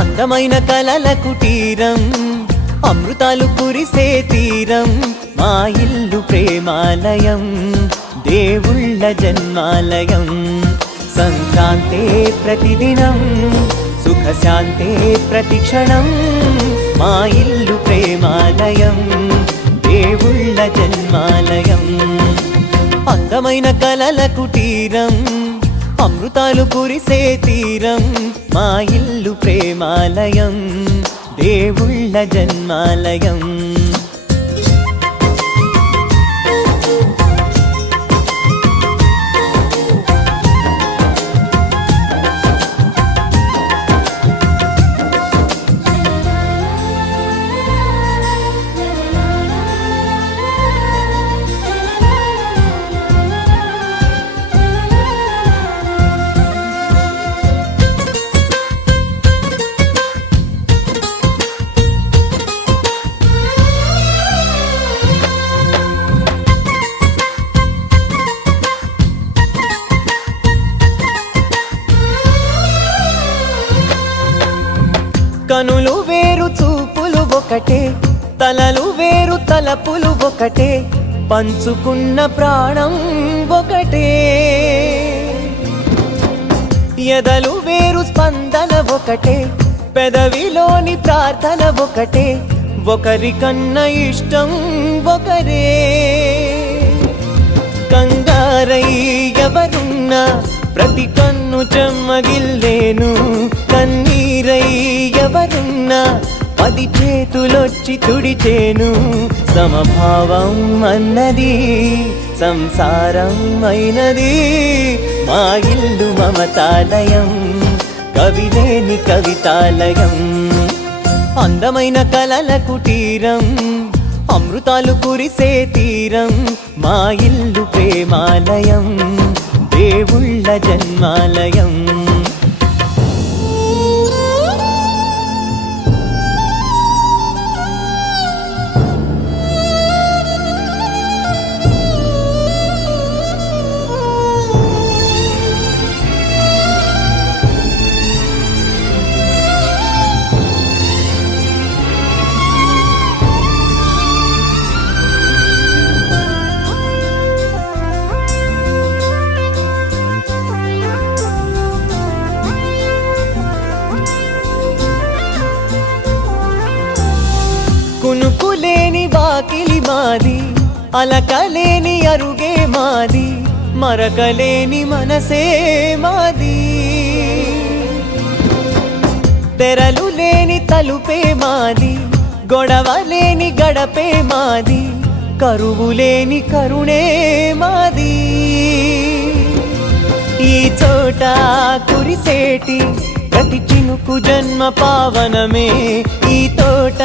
అందమైన కలల కుటీరం, అమృతాలు కురిసే తీరం, మా ఇల్లు ప్రేమాలయం, దేవుళ్ళ జన్మాలయం. సంక్రాంతే ప్రతిదినం, సుఖశాంతే ప్రతిక్షణం, మా ఇల్లు ప్రేమాలయం, దేవుళ్ళ జన్మాలయం. అందమైన కలల కుటీరం, అమృతాలు కురిసే తీరం, మా ఇల్లు ప్రేమాలయం, దేవుళ్ళ జన్మాలయం. కనులు వేరు చూపులు ఒకటే, తలలు వేరు తలపులు ఒకటే, పంచుకున్న ప్రాణం ఒకటే. ఎదలు వేరు స్పందన ఒకటే, పెదవిలోని ప్రార్థన ఒకటే, ఒకరికన్నా ఇష్టం ఒకరే. కంగారై ఎవరున్నా ప్రతి కన్ను చెమ్మగిల్లేను, కన్నీరై ఎవరున్నా 10 చేతులొచ్చి తుడిచేను. సమభావం అన్నది సంసారం అయినది, మా ఇల్లు మమతాలయం, కవిలేని కవితాలయం. అందమైన కలల కుటీరం, అమృతాలు కురిసే తీరం, మా ఇల్లు ప్రేమాలయం, దేవుళ్ళ జన్మాలయం. కునుకులేని వాకిలి మాది, అలకలేని అరుగే మాది, మరకలేని మనసే మాది. తెరలు లేని తలుపే మాది, గొడవలేని గడపే మాది, కరువులేని కరుణే మాది. ఈ చోట కురిసేటి ప్రతి చినుకు జన్మ పావనమే, ఈ తోట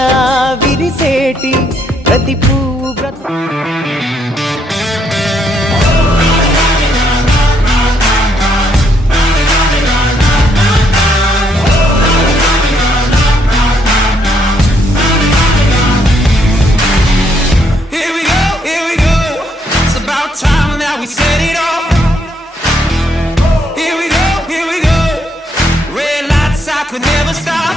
విరిసేటి ప్రతి పువ్వు could never stop.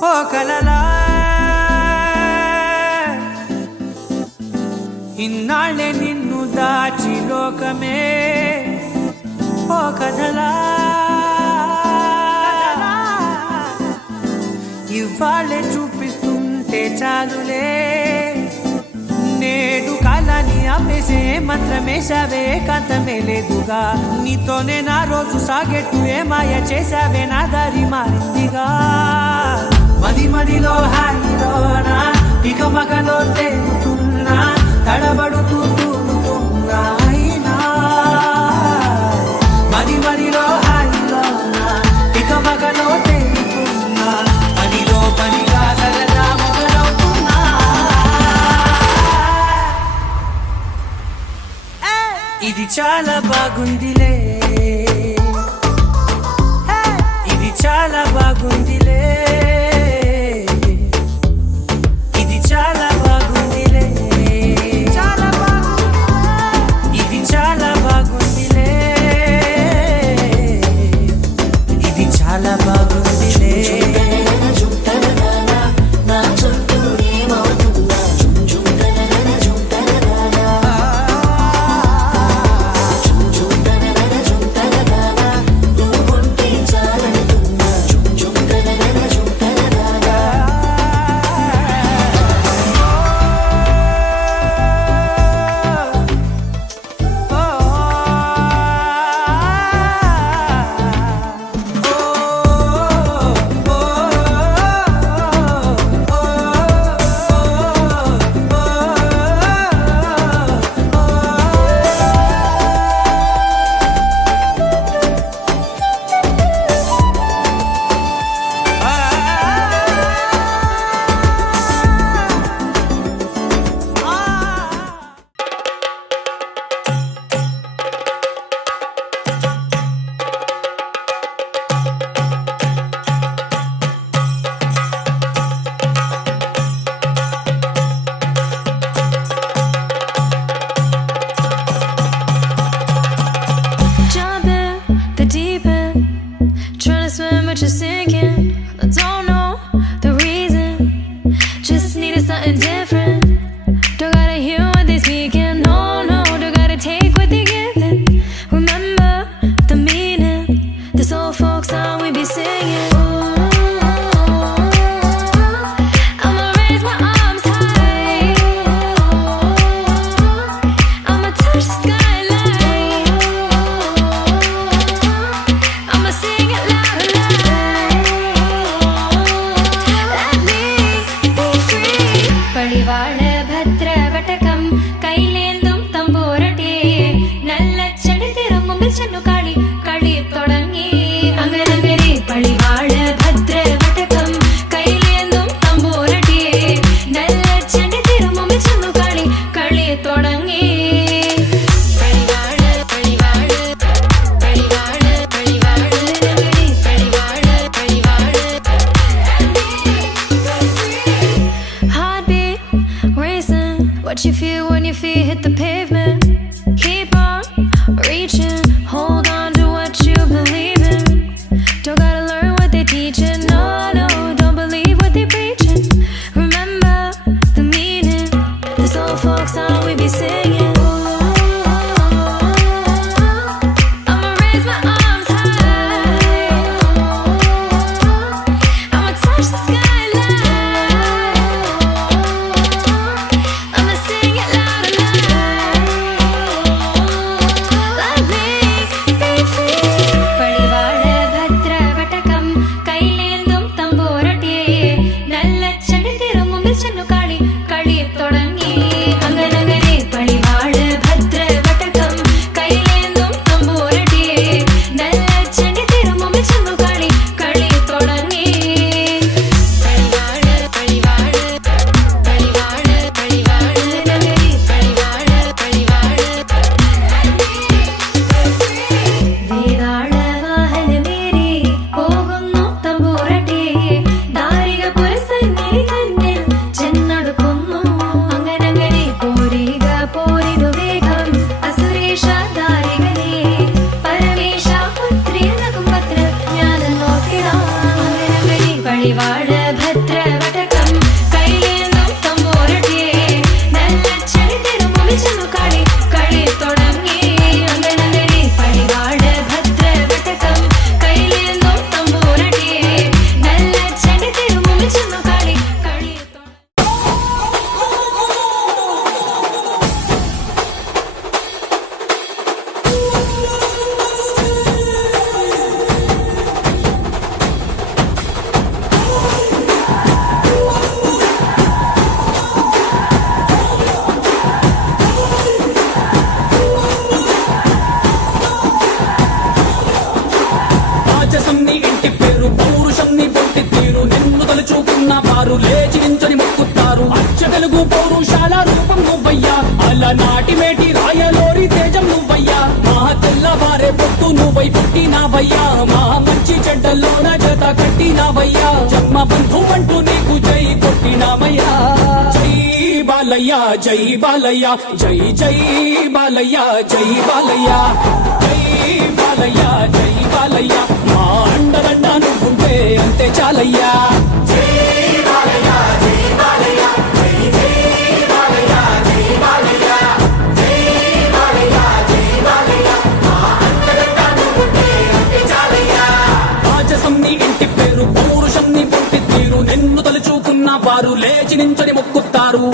Oh kalala ఇన్నాళ్ళే నిన్ను దాచి లోకమే ఓ కథలా ఇవాళ్ళే చూపిస్తుంటే చాలులే నేడు కాలాన్ని ఆపేసే మంత్రమేశావే కాంతమే లేదుగా నీతోనే నా రోజు సాగెట్టు ఏ మాయ చేశావే నా దారి మారిందిగా మది మదిలో హాయిలోనా ఇక మగలో తేలుతున్నా తడబడుతూ తూలుతున్నా అయినా మది మదిలో హాయిలోనా ఇక మగలో తేలుతున్నా పనిలో పనిగా సరదా మొదలవుతున్నా ఇది చాలా బాగుందిలే ఇది చాలా బాగుందిలే ఇది చాలా బాగుందిలే చాలా బాగుందిలే ఇది చాలా బాగుందిలే ఇది చాలా బాగుందిలే What you feel when your feet hit the pavement. Keep on reaching, hold on to what you believe in. Don't gotta learn what they teaching, no, no, don't believe what they preaching. Remember the meaning, this old folk song we be singing. I'ma raise my arms high, I'ma touch the skyline, I'ma sing it പടിവാട് ഭദ്രവടകം കൈലേന്തും തമ്പോരട്ടെ നല്ലച്ചടി തിരുമുളിച്ചെന്നു കളി കളി തുടങ്ങി അങ്കണങ്ങളിൽ പടിവാട് ഭദ്രവടകം കൈലേന്തും തമ്പോരട്ടെ നല്ലച്ചടി തിരുമുളിച്ചെന്നു കളി കളി రాజసం నీ ఇంటి పేరు పౌరుషం నీ పొట్టి తీరు నిన్ను తలుచుకున్న వారు లేచి నించొని మొక్కుతారు అచ్చ తెలుగు పౌరుషాల రూపం నువ్వయ్యా అలనాటి మేటి రాయలోరి తేజం నువ్వయ్యా మా తెల్లవారే పొత్తు నువ్వై పుట్టినావయ్యా మా మంచి చెడ్డల్లోన జత కట్టినావయ్యా జన్మ బంధు అంటూ నీకు జై కొట్టినామయ్యా జై బాలయ్య జై బాలయ్య జై జై బాలయ్య జై బాలయ్య జై బాలయ్య జై బాలయ్య మా అండదండ నువ్వుంటే అంతే చాలయ్యా రాజసం నీ ఇంటి పేరు పౌరుషం నీ పొట్టి తీరు నిన్ను తలుచుకున్న వారు లేచి నించొని మొక్కుతారు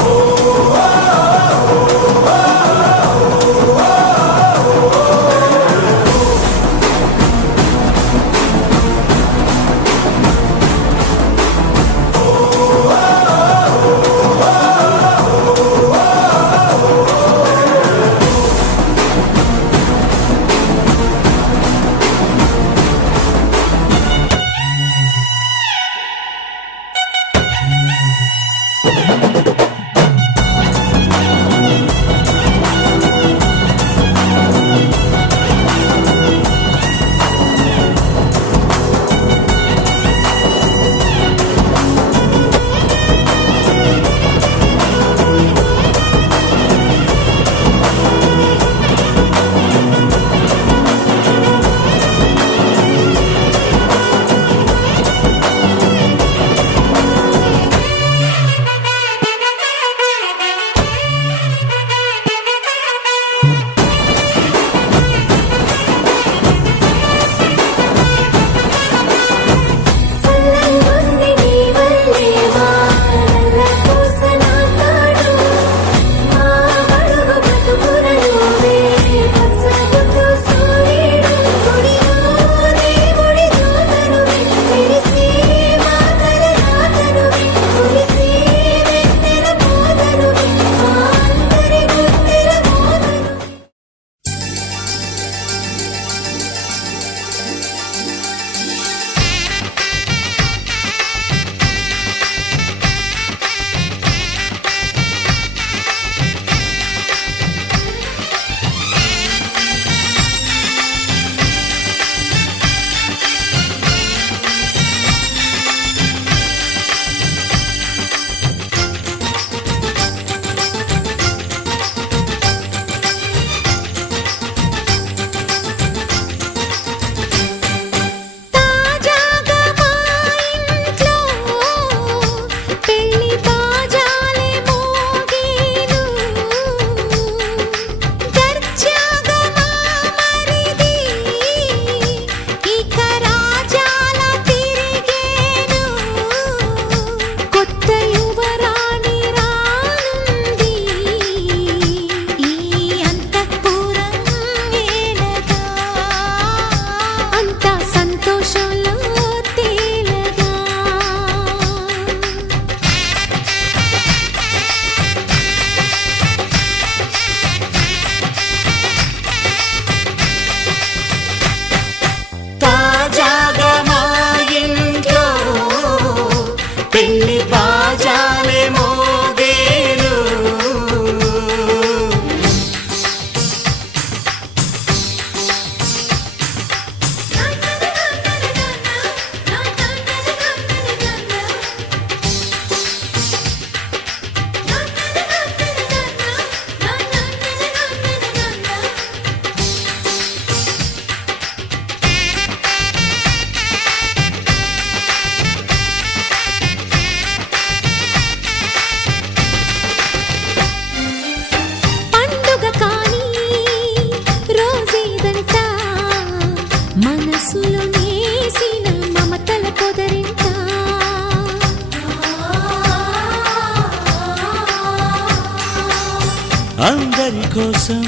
అందరి కోసం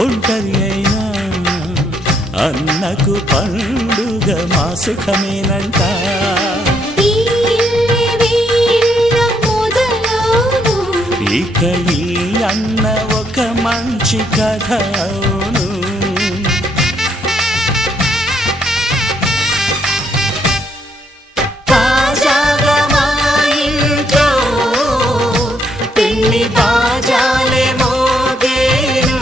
ఒంటరి అయినా అన్నకు పండుగ మా సుఖమేనంట. ఈ ఇల్లే వీళ్ళ మొదలవును. ఇక ఈ అన్న ఒక మంచి కథ అవును. తాజాగా మా ఇంట్లో పెళ్లి బాజాలే మోగేను.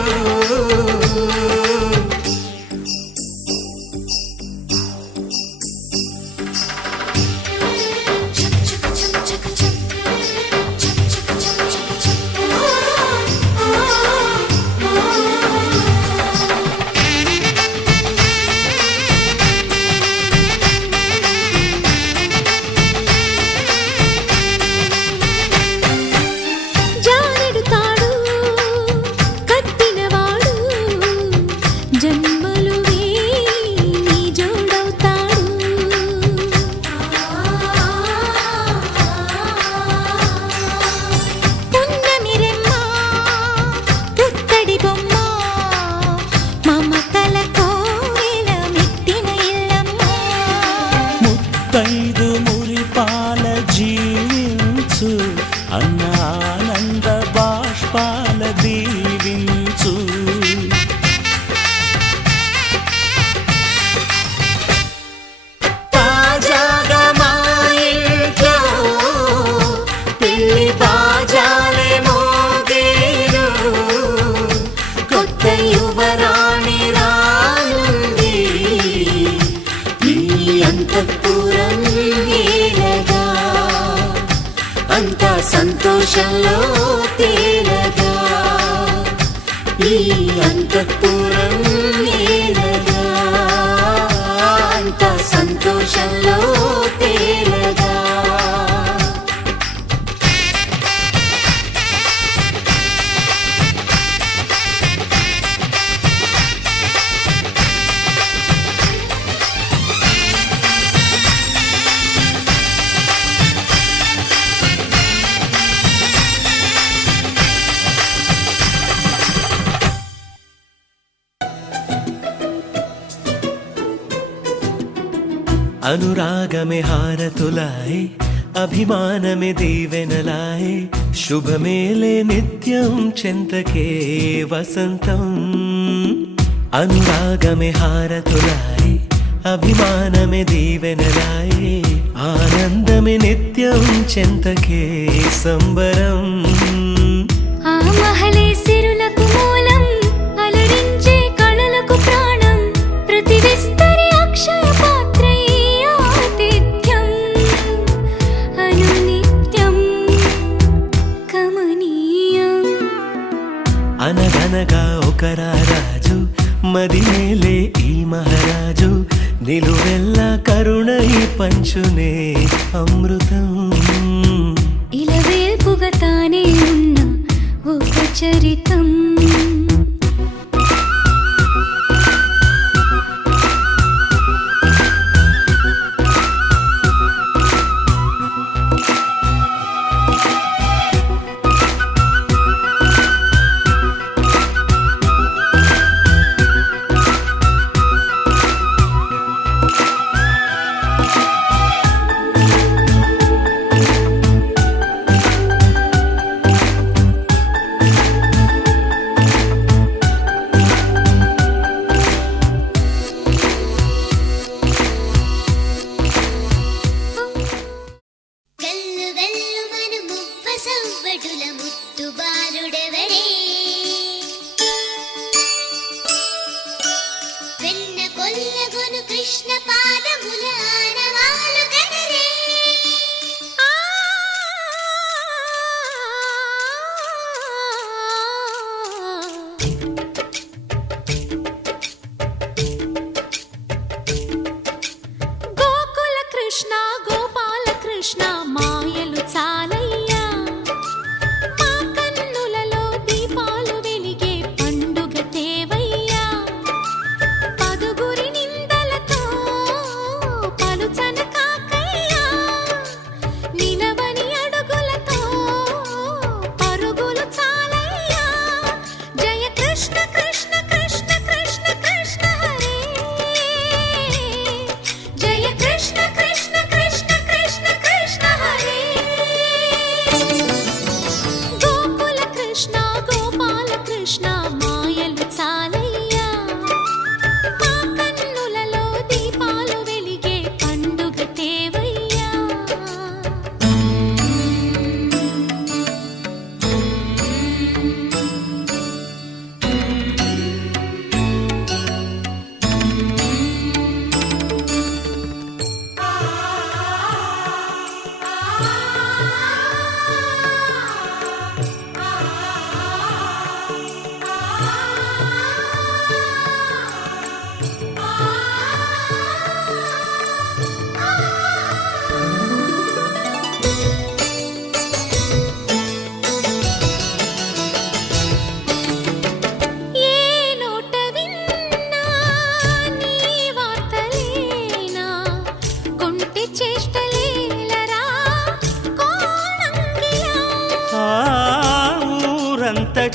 జానెడు తాడు కట్టినవాడు జన్మలు నీ జోడవుతాడు. పున్నమిరెమ్మ పుత్తడి బొమ్మ మమతల కోవెల మెట్టిన ఇల్లమ్మ. ముత్తైదు మురిపాల జీవించు అన్న ఆనంద బాష్పాల దీవించు. తాజాగా మా ఇంట్లో పెళ్లి బాజాలే మోగేను. కొత్త యువరాణి రానుంది ఈ అంతఃపురం ఏలగా. అంతా సంతోషంలో తేలగా ఈ అంతఃపురం ఏలగా. అంతా సంతోషంలో తేలగా. అనురాగమే హారతులాయ్ అభిమానమే దీవెనలాయ్ శుభమేలే నిత్యం చెంతకే వసంతం. అనురాగమే హారతులాయ్ అభిమానమే దీవెనలాయ్ ఆనందమే నిత్యం చెంతకే సంబరం. ఆ మహలే సిరులకు మూలం అలరించే కళలకు ప్రాణం. ప్రతి విస్తరి అక్షయ పాత్రై ఆతిథ్యం అనునిత్యం కమనీయం. అనగనగా ఒక రాజు మదిమేలే ఈ మహారాజు నిలువెల్లా కరుణై పంచునే అమృతం. ఇలవేల్పుగా తానే ఉన్న ఒక చరితం.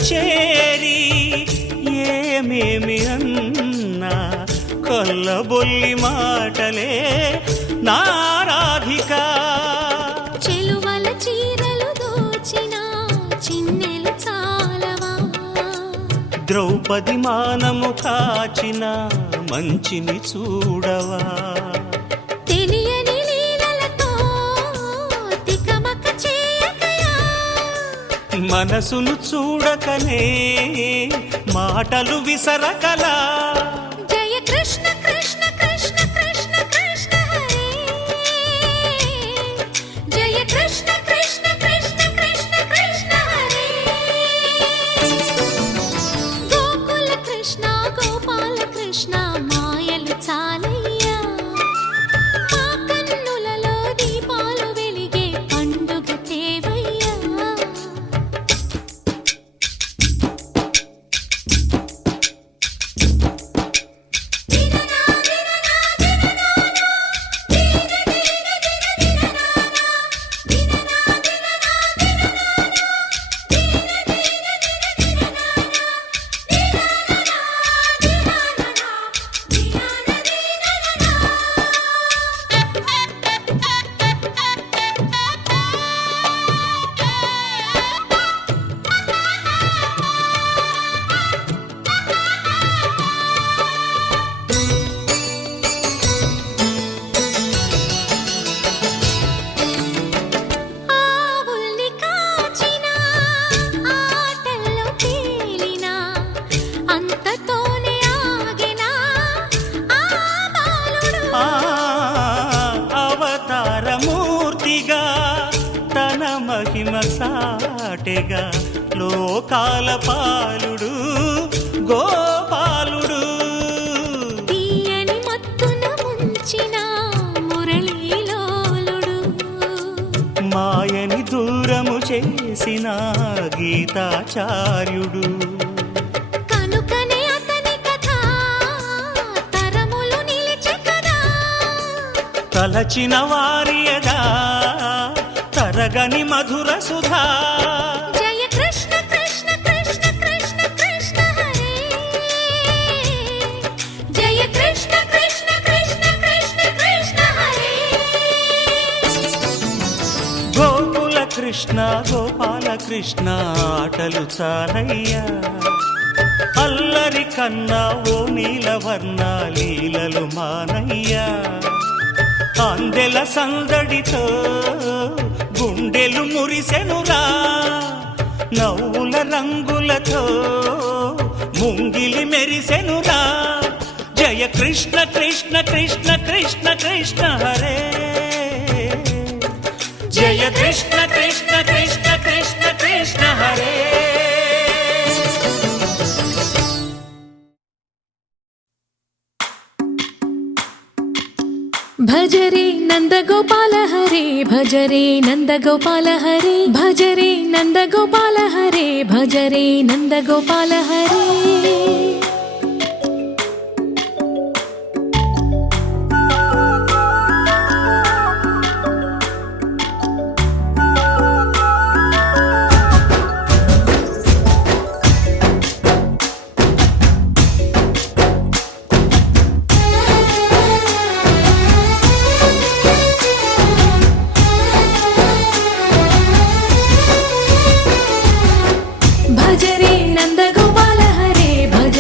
చేరి ఏమేమి అన్నా కొల్లబొల్లి మాటలే నారాధిక. చెలువల చీరలు దోచిన చిన్నెలు చాలవా, ద్రౌపది మానము కాచిన మంచిని చూడవా. తెలియని లీలలతో తికమక చేయకయా, మనసును చూడకనే మాటలు విసరకలా. జయ కృష్ణ కృష్ణ కృష్ణ కృష్ణ కృష్ణ హరే, జయ కృష్ణ కృష్ణ కృష్ణ కృష్ణ కృష్ణ హరే. గోకుల కృష్ణ గోపాల కృష్ణ మాయలు చాలయ్యా, మా కన్నులలో దీపాలు వెలిగే పండుగ తేవయ్యా. ఆవుల్ని కాచిన ఆటల్లో తేలిన అంతతోనే ఆగిన ఆ బాలుడు. అవతారమూర్తిగా తన మహిమ సాటెగా లోకాల పాలుడు గోపాలుడు. తీయని మత్తున ముంచిన మురళీలోలుడు, మాయని దూరము చేసిన గీతాచార్యుడు. కనుకనే అతని కథ తరములు నిలిచె కదా. తలచిన వారియదా తరగని మధుర సుధా. జయ కృష్ణ కృష్ణ కృష్ణ కృష్ణ కృష్ణ హరే, జయ కృష్ణ కృష్ణ కృష్ణ కృష్ణ కృష్ణ హరే. గోకుల కృష్ణ గోపాల కృష్ణ ఆటలు చాలయ్యా. అల్లరి కన్నా ఓ నీలవర్ణ లీలలు మానయ్యా. అందెల సందడితో గుండెలు మురిసెనురా, నవ్వుల రంగులతో ముంగిలి మెరిసెనురా. జయ కృష్ణ కృష్ణ కృష్ణ కృష్ణ కృష్ణ హరే, జయ కృష్ణ కృష్ణ కృష్ణ కృష్ణ కృష్ణ హరే. భజ రే నంద గోపాల హరే, భజ రే నంద గోపాల హరే, భజ రే నంద గోపాల హరే, భజ రే నంద గోపాల హరే. భజ రే నంద గోపాల హరే, భజ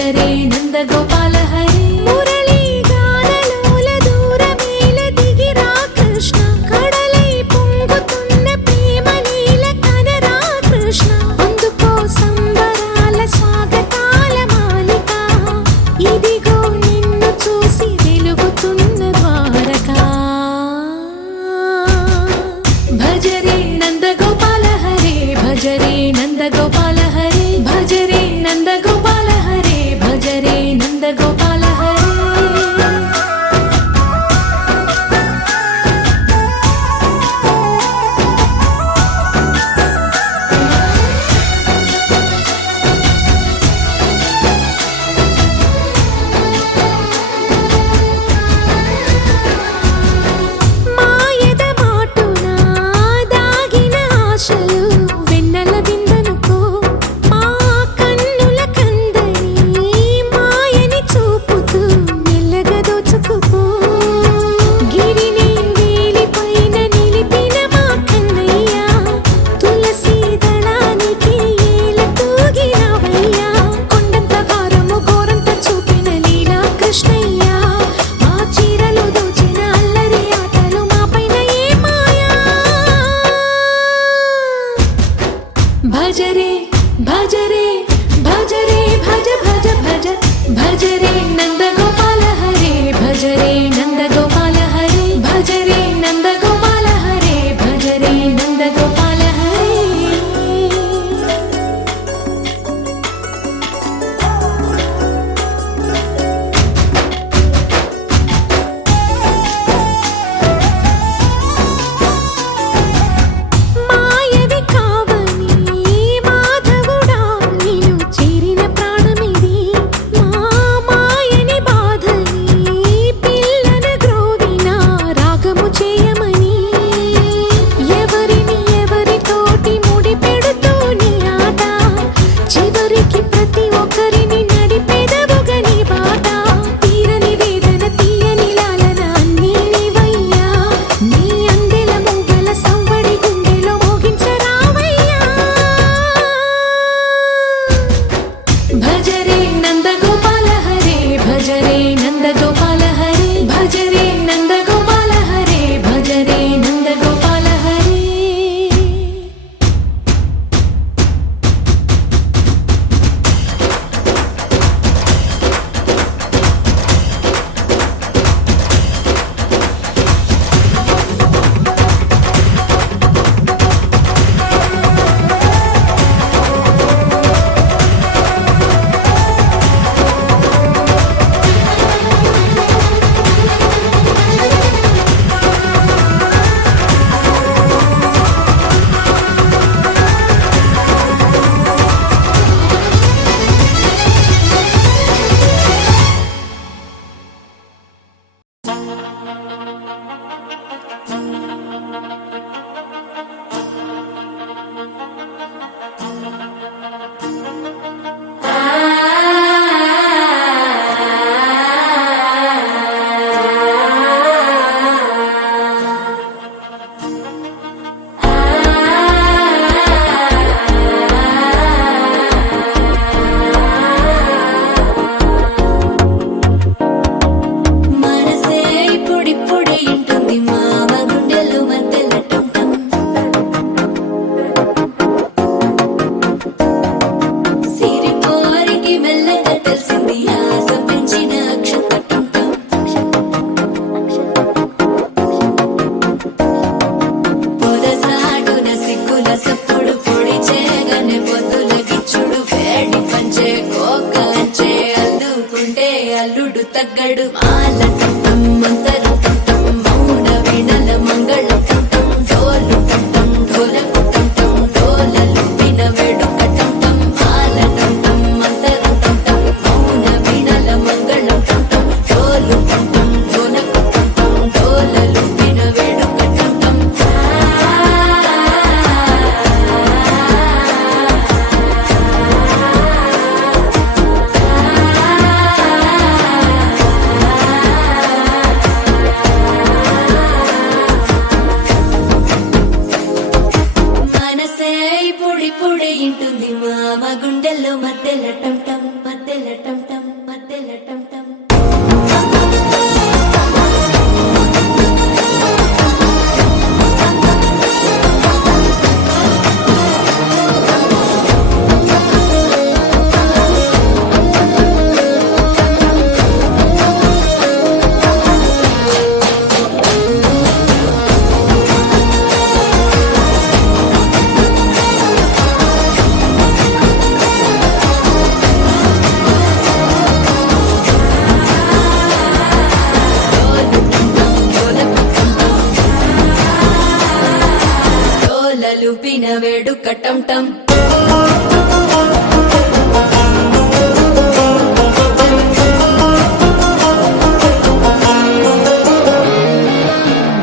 లుపిన వేడుక టం టం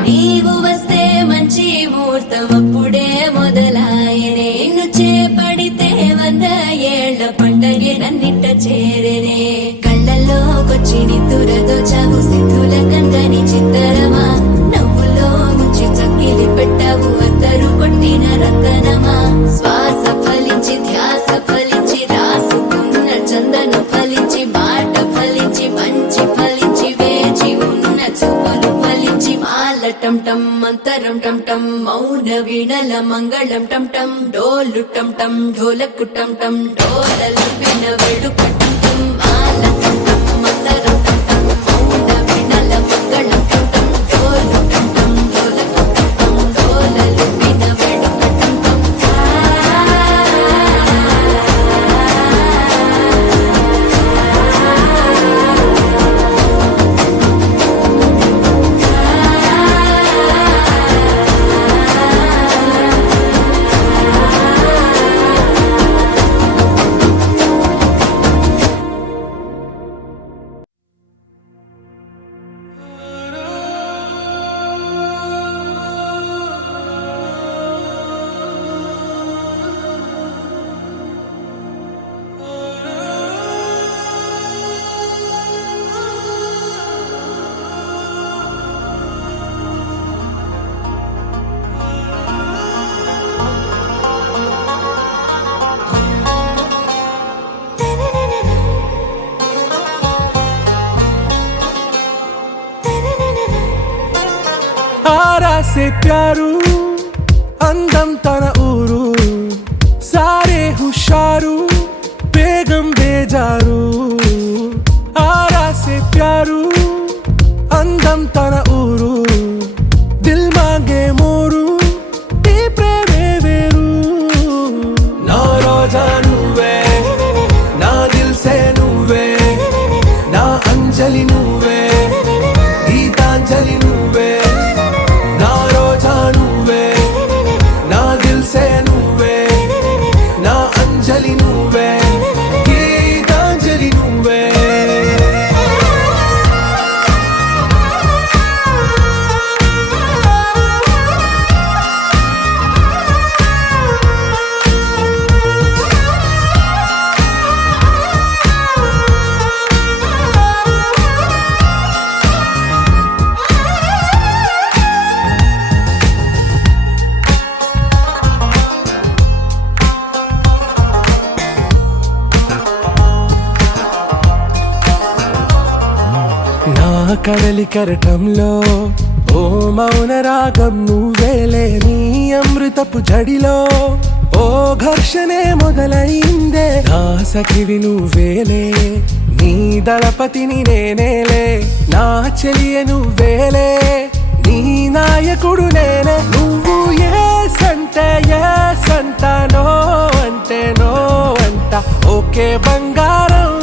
నీవు వస్తే మంచి ముహూర్తం అప్పుడే మొదలాయనే నిన్ను చేపడితే 100 ఏళ్ల పండగే నన్నిట్ట చేరనే కళ్ళల్లోకొచ్చి నిద్దురదోచావు సిద్ధుల కందని చిత్తరమా నవ్వులో ముంచి చక్కిలి పెట్టావు అద్దరు కొట్టిన రతనమా శ్వాస ఫలించి ధ్యాస ఫలించి రాసుకున్న చందనం ఫలించి మాట ఫలించి మంచి ఫలించి వేచి ఉన్న చూపులు ఫలించి మాల టం టం మంతరం టం టం మౌన వీణల మంగళం టం టం డోలు టం టం ఢోలకు టం టం డోలలు విన వేడుక టం టం మాల టం టం మంతరం టం టం మౌన వీణల మంగళం టం టం డోలు టం టం ఢోలకు టం టం డోలలు విన వేడుక టం టం आरा से प्यारू అందం తన ఊరు సారే హుషారు బేగం బేజారు ఆరా సే ప్యారు అందం తన ఊరు దిల్ మాంగే మోరు ఈ ప్రేమే వేరు నా రోజా నువ్వే నా దిల్ సే నువ్వే నా అంజలి నువ్వే గీతాంజలి నువ్వే నా రోజా నువ్వే నా దిల్ సే నువ్వే నా అంజలి నువ్వే గీతాంజలి నువ్వే నా కడలి కరటంలో ఓ మౌన రాగం నువ్వేలే నీ అమృతపు జడిలో ఓ ఘర్షణే మొదలైందే నా సఖివి నువ్వేలే నీ దళపతిని నేనేలే నా చెలియ నువ్వేలే నీ నాయకుడు నేనే నువ్వు ఏ సంట నో అంటే నో అంట ఓకే బంగారం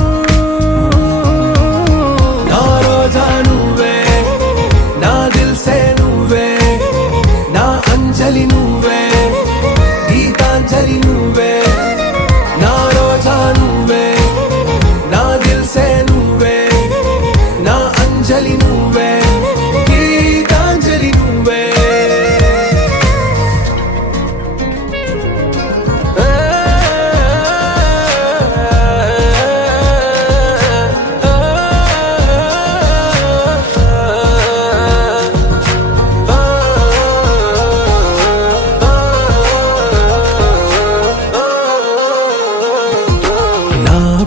నా రోజా నువ్వే నా దిల్ సే నువ్వే నా అంజలి నువ్వే గీతాంజలి నువ్వే నా రోజా నువ్వే నా దిల్ సే నువ్వే నా అంజలి నువ్వే గీతాంజలి నువ్వే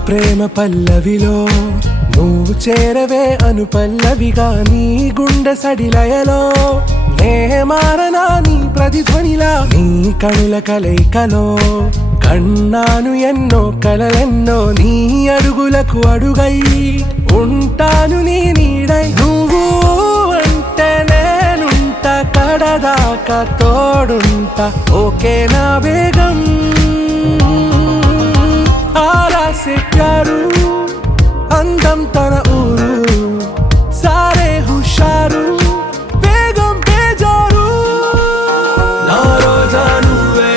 ప్రేమ పల్లవిలో నువ్వు చేరవే అను పల్లవిగా నీ గుండె సడిలయలో నే మారనా నీ ప్రతిధ్వనిలా నీ కనుల కలయికలో కన్నాను ఎన్నో కలలెన్నో నీ అడుగులకు అడుగై ఉంటాను నీ నీడై నువ్వు అంటే నేనుంట కడదాకా తోడుంటా ఓకే నా బేగం ఆరా సే ప్యారు అందం తన ఊరు సారే హుషారు బేగం బేజారు నా రోజా నువ్వే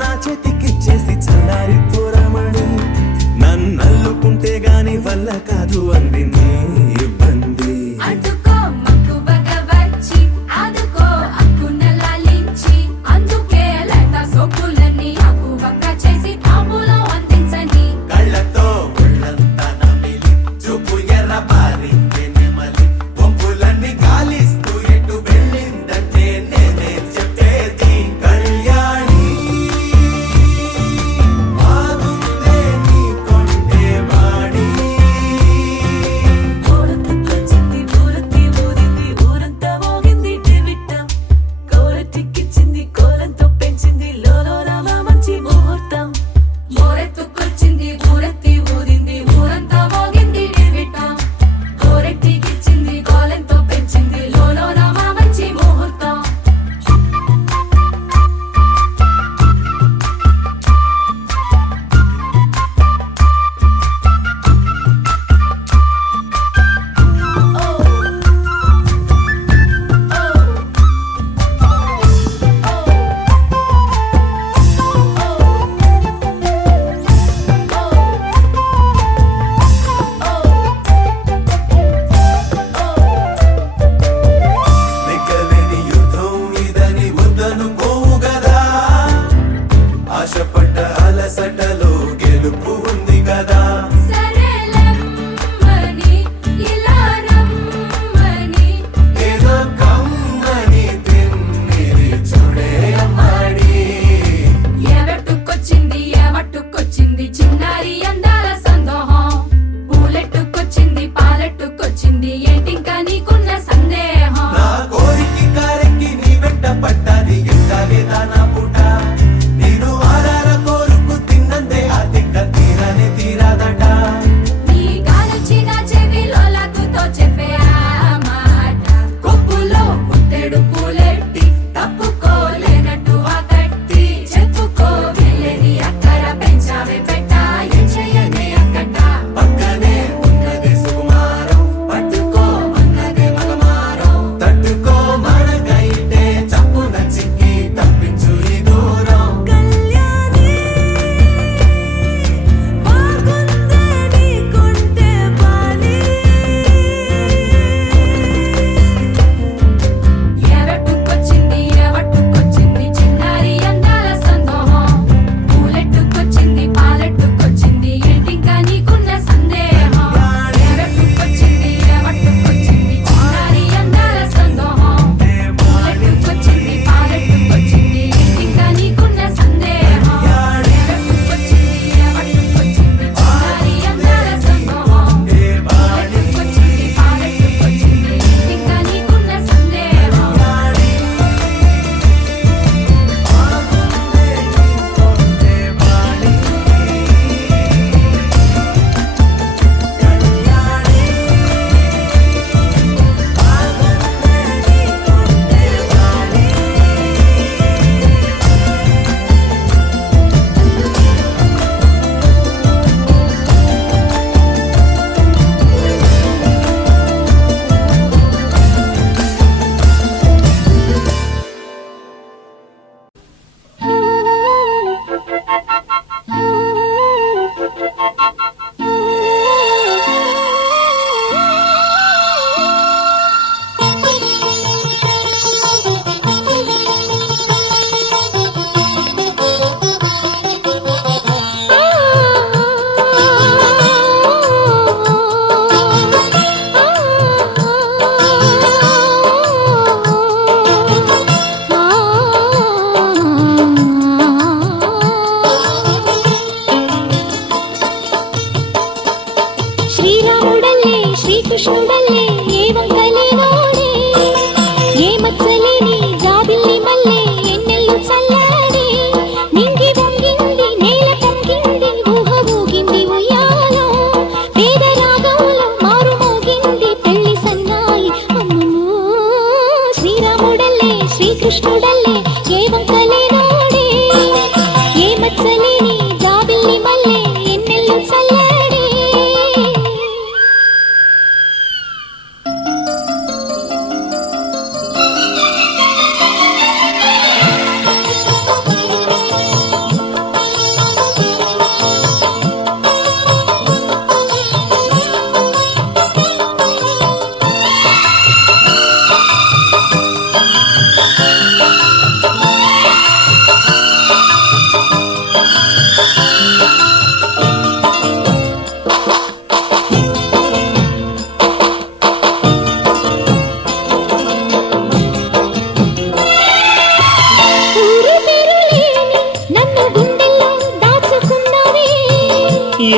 నా చేతికిచ్చేసి చల్లారి పోరామణి నన్నల్లుకుంటే గాని వల్ల కాదు అంది నీ ఇబ్బంది అడ్డుకో మక్కువగా వచ్చి ఆదుకో అక్కున లాలించి అందుకే లేత సోకులన్నీ అక్కువగా చేసి తాంబూలం అందించని కళ్ళతో ఒళ్ళంతా నమిలి చూపు ఎర్ర పారి నెమలి పంపులన్నీ గాలిస్తూ ఎటు వెళ్ళిందంటే నేనే చెప్పేది కళ్యాణి బాగుందే నీ కొండే వాడి కోడు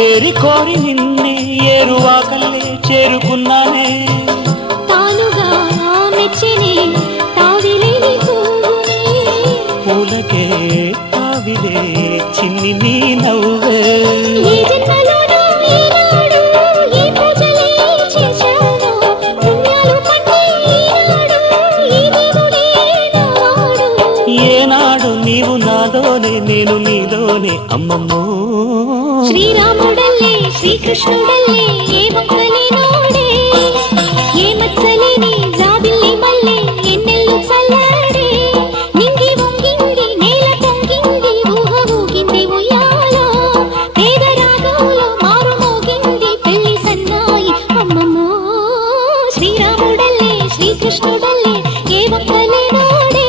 ఏరి కోరి నిన్నే ఏరువాకల్లే చేరుకున్నానే తానుగా మెచ్చని తావిలేని పువ్వునే పూలకే తావిలే చిన్ని నీ నవ్వే ఏ జన్మలోనూ ఈనాడు ఈ పూజలే చేశాను పుణ్యాలు పట్టి ఈనాడు ఈ దేవుడే నావాడు ఏనాడు నీవు నాలోనే నేను నీలోనే అమ్మమ్మో శ్రీరాముడల్లే శ్రీకృష్ణుడల్లే ఏ మొక్కలే నోడే ఏ మచ్చలేని జాబిల్లి మల్లె ఎన్నెల్లు చల్లాడే నింగి వంగింది నేల పొంగింది ఊహ ఊగింది ఉయ్యాలో పేద రాగంలో మారు మోగింది పెళ్లి సన్నాయి అమ్మమ్మో శ్రీరాముడల్లే శ్రీకృష్ణుడల్లే ఏ మొక్కలే నోడే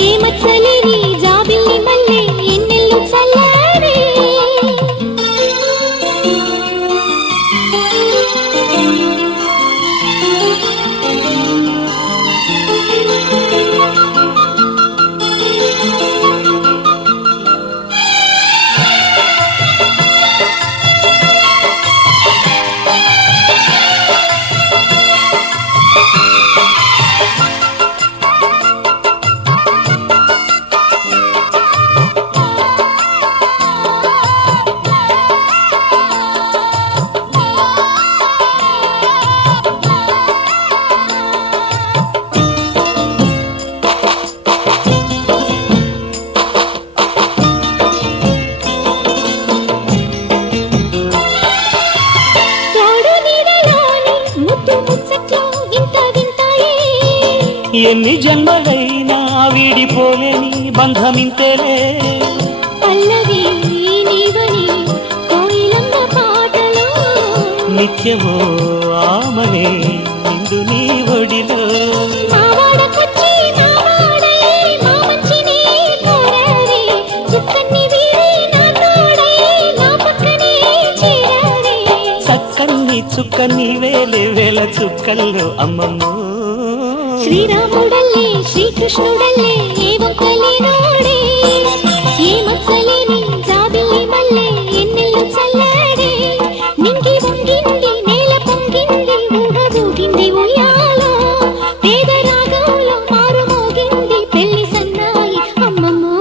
ఏ మచ్చలేని జాబిల్లి మల్లె ఎన్నెల్లు చల్లాడే తోడు నీడలోని ముద్దు ముచ్చట్లు వింత వింతాయే ఎన్ని జన్మలైనా వీడిపోలేని బంధమింతేలే పల్లవి నీవని కోయిలమ్మ పాటలో నిత్యమో ఆమనే నిండు నీ ఒడిలో మావాడకొచ్చి నావాడై మా మంచిని కోరారే చుక్కన్ని వీడి నా తోడై నా పక్కనే చేరారే చక్కన్ని చుక్క నీవేలే వేల చుక్కల్లో అమ్మమ్మో శ్రీరాముడల్లే శ్రీకృష్ణుడల్లే ఏ మొక్కలే నోడే ఏ మచ్చలేని జాబిల్లి మల్లె ఎన్నెల్లు చల్లాడే నింగి వంగింది నేల పొంగింది ఊహ ఊగింది ఉయ్యాలో పేద రాగంలో మారు మోగింది పెళ్లి సన్నాయి అమ్మమ్మో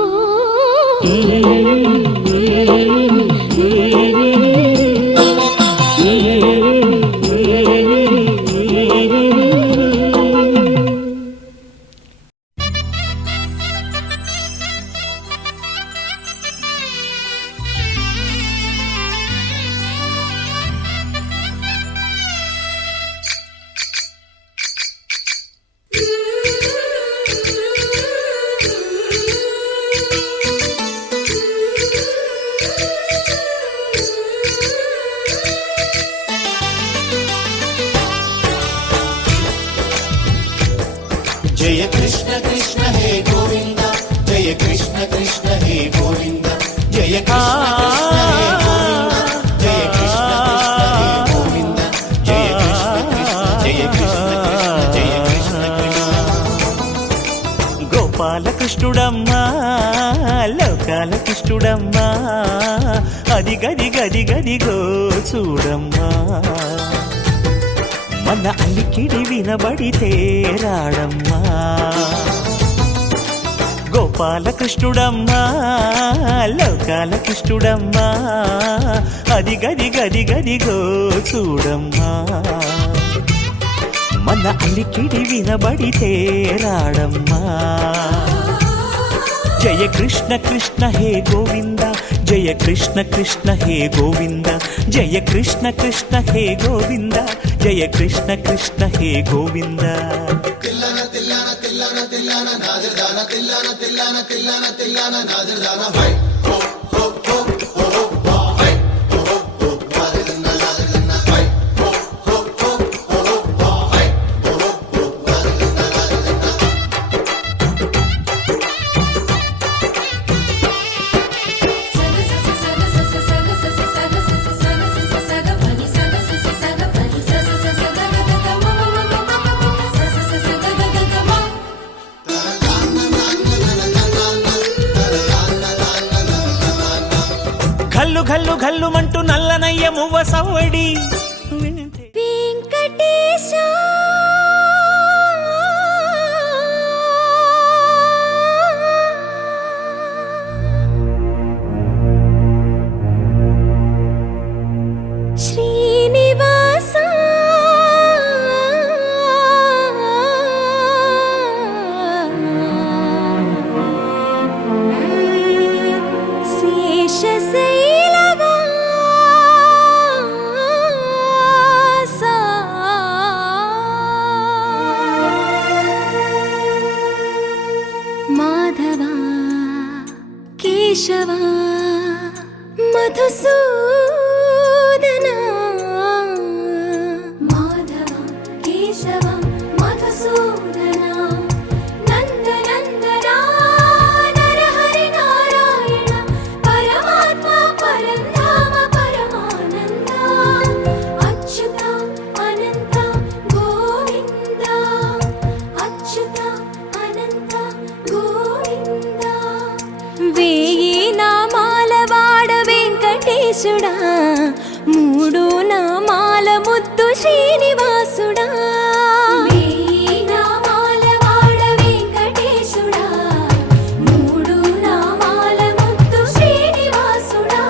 జయ కృష్ణ కృష్ణ హే గోవింద జయ కృష్ణ కృష్ణ హే గోవింద జయ కృష్ణ కృష్ణ హే గోవింద జయ కృష్ణ కృష్ణ హే గోవింద జయ కృష్ణ కృష్ణ జయ కృష్ణ కృష్ణ గోపాల కృష్ణుడమ్మా లోకాల కృష్ణుడమ్మా అది గది గది గదిగో చూడమ్మా మన అలికిడి వినబడితే రాడమ్మా గోపాల కృష్ణుడమ్మా లోకాల కృష్ణుడమ్మా అది గది గది గదిగో చూడమ్మా మన అలికిడి వినబడితే రాడమ్మా జయ కృష్ణ కృష్ణ హే గోవింద జయ కృష్ణ కృష్ణ హే గోవింద జయ కృష్ణ కృష్ణ హే గోవింద జయ కృష్ణ కృష్ణ హే గోవింద తిల్లన తిల్లన తిల్లన తిల్లన నాదర్దాన తిల్లన తిల్లన తిల్లన తిల్లన నాదర్దాన హై హో హో హో హో హో హై హో హో నాదర్దాన నాదర్దాన హై హో హో హో హో హై హో హో నాదర్దాన ఘల్లు ఘల్లు ఘల్లుమంటూ నల్లనయ్య మువ్వ సవ్వడి వెంకటేశ శ్రీనివాస మాధవ కేశవ మధుసూదన మాధవ కేశవ మధుసూదన నందనందన నరహరి నారాయణ పరమాత్మ పరంధామ పరమానంద అచ్యుత అనంత గోవింద అచ్యుత అనంత గోవింద వేయి నామాల వాడ వెంకటేశుడా మూడు నామాల ముద్దు శ్రీనివాసుడా వేయి నామాల వాడ వెంకటేశుడా మూడు నామాల ముద్దు శ్రీనివాసుడా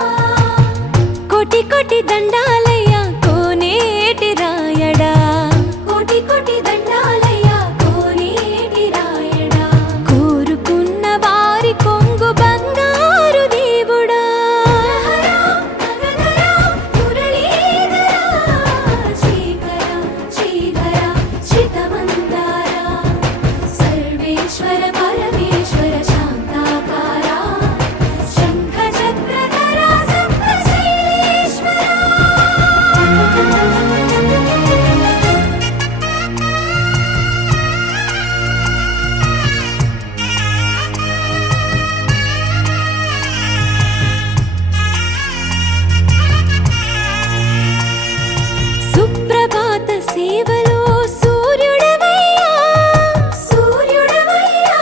కోటి కోటి దండాలయ్య కోనేటి రాయడా కోటి కోటి దండాలయ్య కోనేటి రాయడా కోరుకున్న వారి కొంగు బంగారు దేవుడా శ్రీకర శ్రీధర శ్రితమందార సర్వేశ్వర పరమేశ్వర శాంతాకార శంఖ చక్రధర సప్తశైలేశ్వర సుప్రభాత సేవలో సూర్యుడవయ్యా సూర్యుడవయ్యా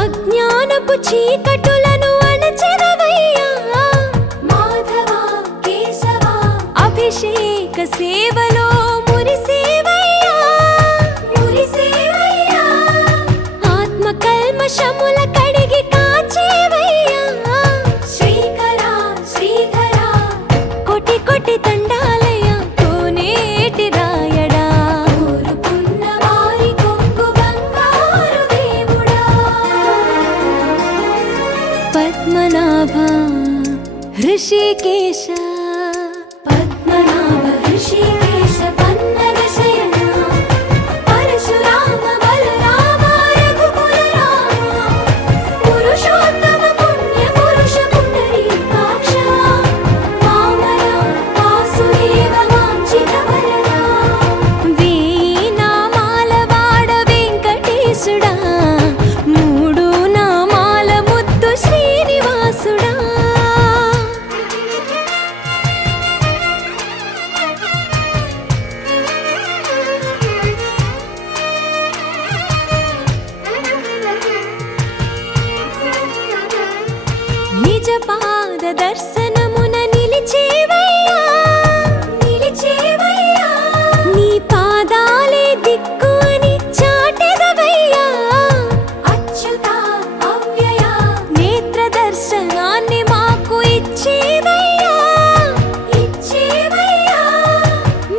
అజ్ఞానపు చీకటులను అణచెదవయ్యా మాధవ కేశవ అభిషేక సేవలో మురిసేవయ్యా మురిసేవయ్యా ఆత్మ కల్మషముల కడిగి కాచేవయ్యా శ్రీకర శ్రీధర కోటి కోటి దండాలయ్య కోనేటి రాయడా కోరుకున్న వారి కొంగు బంగారు దేవుడా పద్మనాభ హృషికేశ పద్మనాభ హృషికేశ పన్నగ శయన పరశురామ బలరామ రఘుకుల రామ పురుషోత్తమ పుణ్య పురుష పుండరీకాక్ష వామన వాసుదేవ వాంఛిత వరద వేయి నామాల వాడ వెంకటేశుడా మూడు నామాల ముద్దు శ్రీనివాసుడా నిజ పాద దర్శనమున నిలిచేవయ్యా నిలిచేవయ్యా నీ పాదాలే దిక్కు అని చాటెదవయ్యా అచ్యుత అవ్యయ నేత్ర దర్శనాన్ని మాకు ఇచ్చేవయ్యా ఇచ్చేవయ్యా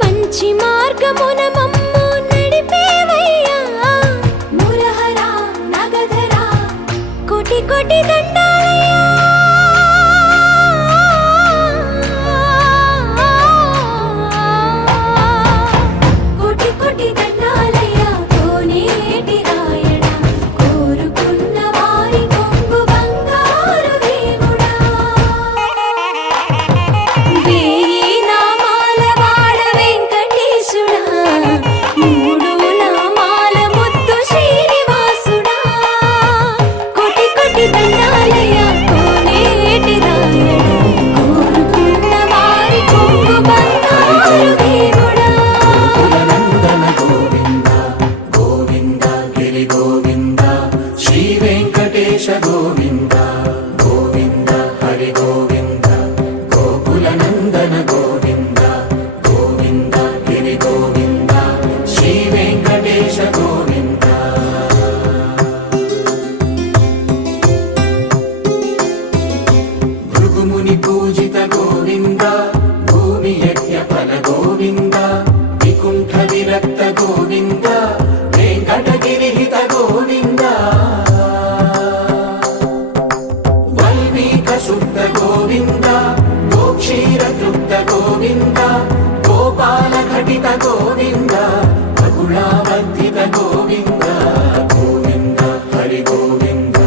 మంచి మార్గమున మమ్ము నడిపేవయ్యా మురహర నగధర కోటి కోటి దండాలయ్యా సుప్త గోవింద గోక్షీర తృప్త గోవింద గోపాల ఘటిత గోవింద బహుళావర్ధిత గోవింద గోవింద హరి గోవింద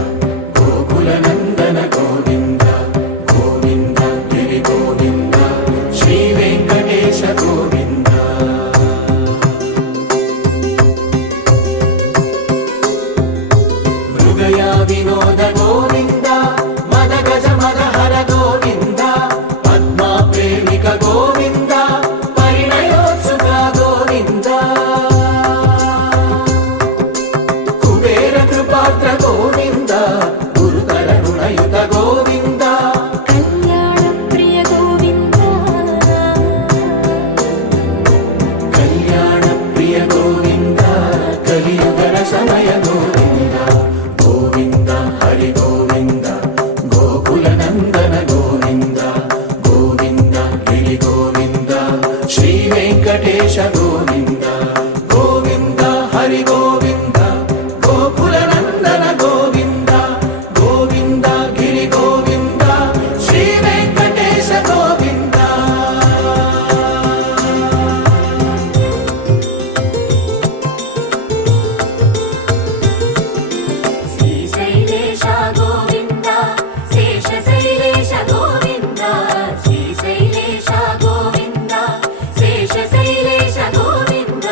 గోకుల నందన గోవింద గోవింద గిరి గోవింద శ్రీ వెంకటేశ గోవింద మృగయా వినోద గోవింద మద గజ మద హర గోవింద పద్మా ప్రేమిక గోవింద పరిణయోత్సుక గోవింద కుబేర కృపాత్ర గోవింద గురుతర రుణయుత గోవింద కళ్యాణ ప్రియ గోవింద కళ్యాణ ప్రియ గోవింద కలియుగర సమయ గోవింద గోవింద హరి గోవింద గోకుల నందన గోవింద గోవింద గిరి గోవింద శ్రీ వెంకటేశ గోవింద గోవింద హరి గోవింద గోకుల నందన గోవింద గోవింద గిరి గోవింద శ్రీ వెంకటేశ గోవింద శ్రీశైలేశ గోవింద శేషశైలేశ గోవింద శ్రీశైలేశ గోవింద శేషశైలేశ గోవింద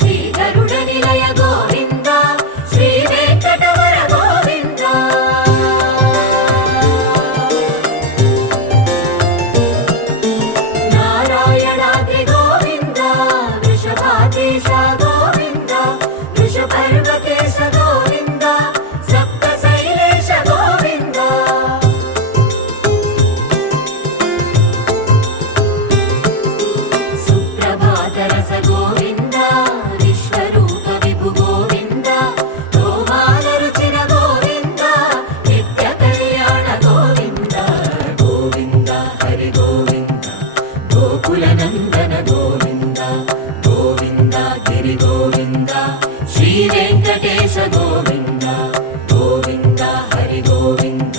శ్రీ గరుడ నిలయ గోవింద శ్రీ వెంకటవర గోవింద నారాయణాద్రి గోవింద వృషభాద్రీశ గోవింద వృషపర్వతేశ గోవింద సప్త శైలేశ గోవింద సుప్రభాతరస గోవింద విశ్వరూప విభు గోవింద గోమాల రుచిర గోవింద నిత్య కళ్యాణ గోవింద గోవింద హరి గోవింద గోకుల నందన గోవింద గోవింద గిరి గోవింద శ్రీ వెంకటేశ గోవింద గోవింద హరి గోవింద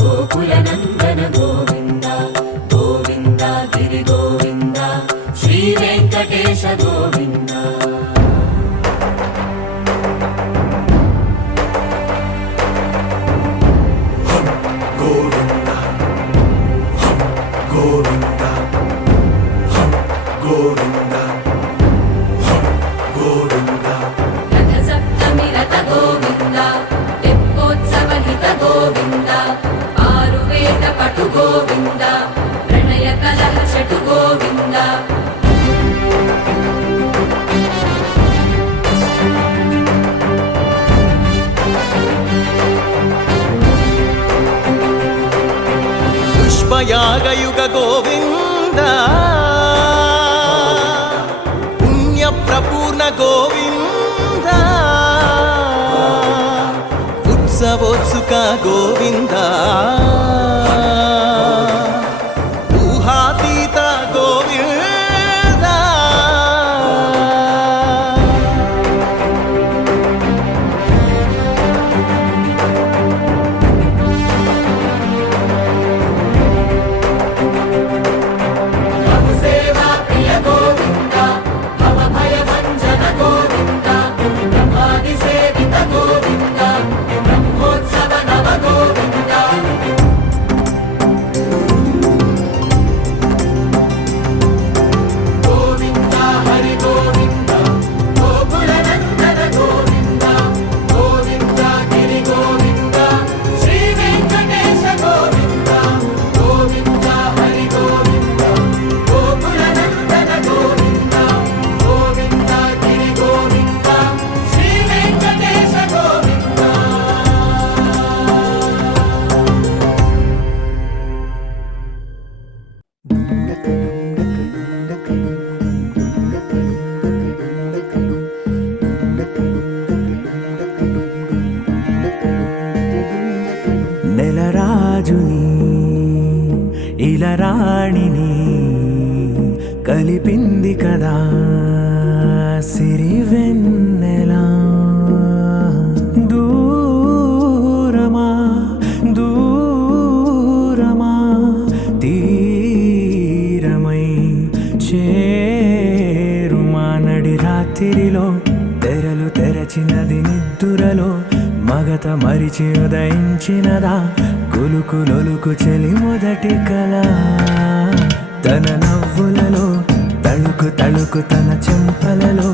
గోకుల నందన గోవింద గోవింద గిరి గోవింద శ్రీ వెంకటేశ గోవింద గోవింద గోవింద గోవింద గోవింద రథ సప్తమి రథ గోవింద తెప్పోత్సవ హిత గోవింద ఆరువేద పటు గోవింద ప్రణయ కలహ షటు గోవింద పుష్పయాగయుగ గోవింద పుణ్యప్రపూర్ణ గోవింద ఉత్సవోత్సుక గోవింద ఊహాతీత గోవింద సేవా ప్రియ గోవింద భవ భయ భంజన గోవింద బ్రహ్మాది సేవిత గోవింద బ్రహ్మోత్సవ నవ గోవింద గోవింద హరి గోవింద గోకుల నందన గోవింద గోవింద గిరి గోవింద శ్రీ వెంకటేశ గోవింద గోవింద హరి గోవింద గోకుల నందన గోవింద గోవింద గిరి గోవింద శ్రీ వెంకటేశ గోవింద నెలరాజుని ఇలరాణిని కలిపింది కదా సిరివెన్నెలా దూరమా దూరమా విడిచి ఉదయించినదా కులుకు లొలుకు చెలి మొదటి కళ తన నవ్వులలో తళుకు తళుకు తన చెంపలలో